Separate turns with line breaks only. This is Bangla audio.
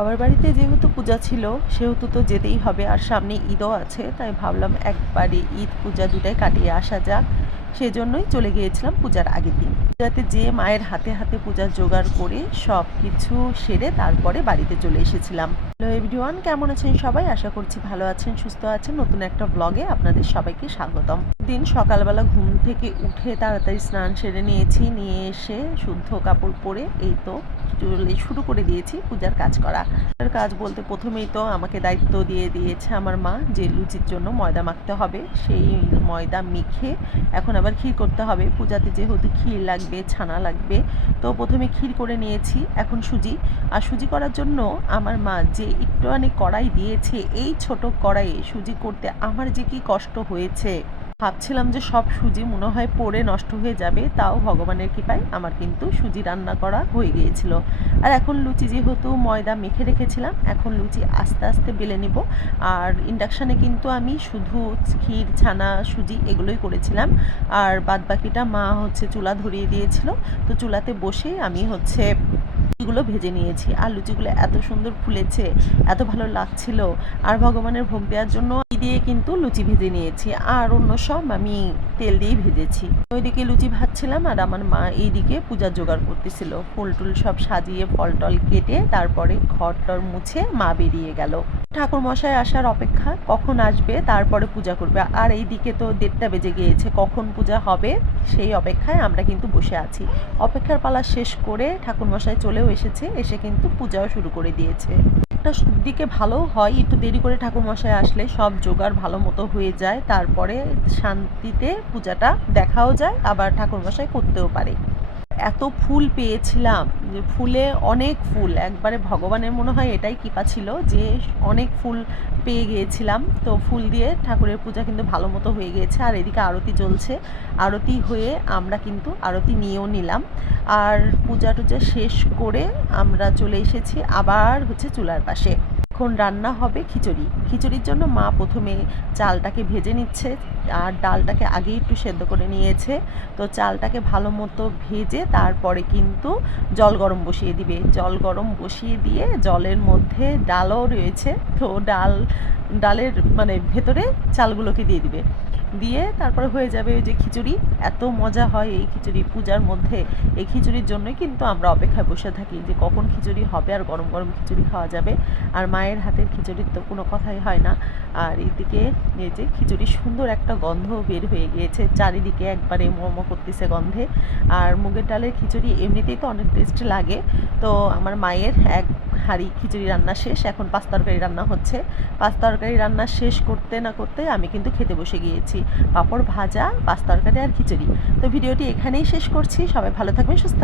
বাবার বাড়িতে যেহেতু পূজা ছিল, সেহেতু তো যেতেই হবে। আর সামনে ঈদও আছে, তাই ভাবলাম একবারে ঈদ পূজা দুটাই কাটিয়ে আসা যাক। সেজন্যই চলে গিয়েছিলাম পূজার আগের দিন। পূজাতে যে মায়ের হাতে হাতে পূজার জোগাড় করে সব কিছু সেরে তারপরে বাড়িতে চলে এসেছিলাম। হ্যালো এভরিওয়ান, কেমন আছেন সবাই? আশা করছি ভালো আছেন, সুস্থ আছেন। নতুন একটা ব্লগে আপনাদের সবাইকে স্বাগতম। দিন সকালবেলা ঘুম থেকে উঠে তাড়াতাড়ি স্নান সেরে নিয়েছি, নিয়ে এসে শুদ্ধ কাপড় পরে, এই তো শুরু করে দিয়েছি, পূজার কাজ করা। পূজার কাজ বলতে প্রথমেই তো আমাকে দায়িত্ব দিয়ে দিয়েছে আমার মা যে লুচির জন্য ময়দা মাখতে হবে। সেই ময়দা মেখে এখন আবার ক্ষীর করতে হবে। পূজাতে যেহেতু ক্ষীর লাগবে, ছানা লাগবে, তো প্রথমে ক্ষীর করে নিয়েছি। এখন সুজি। আর সুজি করার জন্য আমার মা যে একটু একটুখানি কড়াই দিয়েছে, এই ছোট কড়াইয়ে সুজি করতে আমার যে কি কষ্ট হয়েছে ভাবছিলাম যে সব সুজি মনে হয় পড়ে নষ্ট হয়ে যাবে, তাও ভগবানের কৃপায় আমার কিন্তু সুজি রান্না করা হয়ে গিয়েছিল। আর এখন লুচি যেহেতু ময়দা মেখে রেখেছিলাম, এখন লুচি আস্তে আস্তে বেলে নিব। আর ইন্ডাকশানে কিন্তু আমি শুধু ক্ষীর, ছানা, সুজি এগুলোই করেছিলাম। আর বাদ বাকিটা মা হচ্ছে চুলা ধরিয়ে দিয়েছিল। তো চুলাতে বসে আমি হচ্ছে লুচিগুলো ভেজে নিয়েছি। আর লুচিগুলো এত সুন্দর ফুলেছে, এত ভালো লাগছিল। আর ভগবানের ভোগ দেওয়ার জন্য দিয়ে কিন্তু লুচি ভেজে নিয়েছি। আর অন্য সব আমি তেল দিয়েই ভেজেছি। ওইদিকে লুচি ভাজছিলাম আর আমার মা এইদিকে পূজার জোগাড় করতেছিল। ফুল টুল সব সাজিয়ে ফল টল কেটে তারপরে ঘর টর মুছে মা বেরিয়ে গেল। ঠাকুর মশাই আসার অপেক্ষা, কখন আসবে, তারপরে পূজা করবে। আর এইদিকে তো দেড়টা বেজে গিয়েছে, কখন পূজা হবে সেই অপেক্ষায় আমরা কিন্তু বসে আছি। অপেক্ষার পালা শেষ করে ঠাকুর মশাই চলেও এসেছে, এসে কিন্তু পূজাও শুরু করে দিয়েছে। একটা দিকে ভালো হয়, একটু দেরি করে ঠাকুরমশাই আসলে সব জোগাড় ভালো মতো হয়ে যায়, তারপরে শান্তিতে পূজাটা দেখাও যায়, আবার ঠাকুরমশাই করতেও পারে। এত ফুল পেয়েছিলাম যে ফুলে অনেক ফুল। একবারে ভগবানের মনে হয় এটাই কৃপা ছিল যে অনেক ফুল পেয়ে গিয়েছিলাম। তো ফুল দিয়ে ঠাকুরের পূজা কিন্তু ভালো মতো হয়ে গিয়েছে। আর এদিকে আরতি চলছে। আরতি হয়ে আমরা কিন্তু আরতি নিয়েও নিলাম। আর পূজা টুজা শেষ করে আমরা চলে এসেছি আবার হচ্ছে চুলার পাশে। এখন রান্না হবে খিচুড়ি। খিচুড়ির জন্য মা প্রথমে চালটাকে ভেজে নিচ্ছে আর ডালটাকে আগে একটু সেদ্ধ করে নিয়েছে। তো চালটাকে ভালো মতো ভেজে তারপরে কিন্তু জল গরম বসিয়ে দিবে। জল গরম বসিয়ে দিয়ে জলের মধ্যে ডালও রয়েছে। তো ডাল, ডালের মানে ভেতরে চালগুলোকে দিয়ে দিবে। দিয়ে তারপরে হয়ে যাবে ওই যে খিচুড়ি। এত মজা হয় এই খিচুড়ি পূজার মধ্যে। এই খিচুড়ির জন্যই কিন্তু আমরা অপেক্ষায় বসে থাকি যে কখন খিচুড়ি হবে আর গরম গরম খিচুড়ি খাওয়া যাবে। আর মায়ের হাতের খিচুড়ির তো কোনো কথাই হয় না। আর এইদিকে এই যে খিচুড়ি সুন্দর একটা গন্ধ বের হয়ে গিয়েছে। চারিদিকে একবারে মোমো করতেছে গন্ধে। আর মুগের ডালের খিচুড়ি এমনিতেই তো অনেক টেস্ট লাগে। তো আমার মায়ের এক হাঁড়ি, খিচুড়ি রান্না শেষ, এখন পাঁচ তরকারি রান্না হচ্ছে। পাঁচ তরকারি রান্না শেষ করতে না করতে আমি কিন্তু খেতে বসে গিয়েছি। পাঁপড় ভাজা, পাঁচ তরকারি আর খিচুড়ি। তো ভিডিওটি এখানেই শেষ করছি। সবাই ভালো থাকবেন, সুস্থ।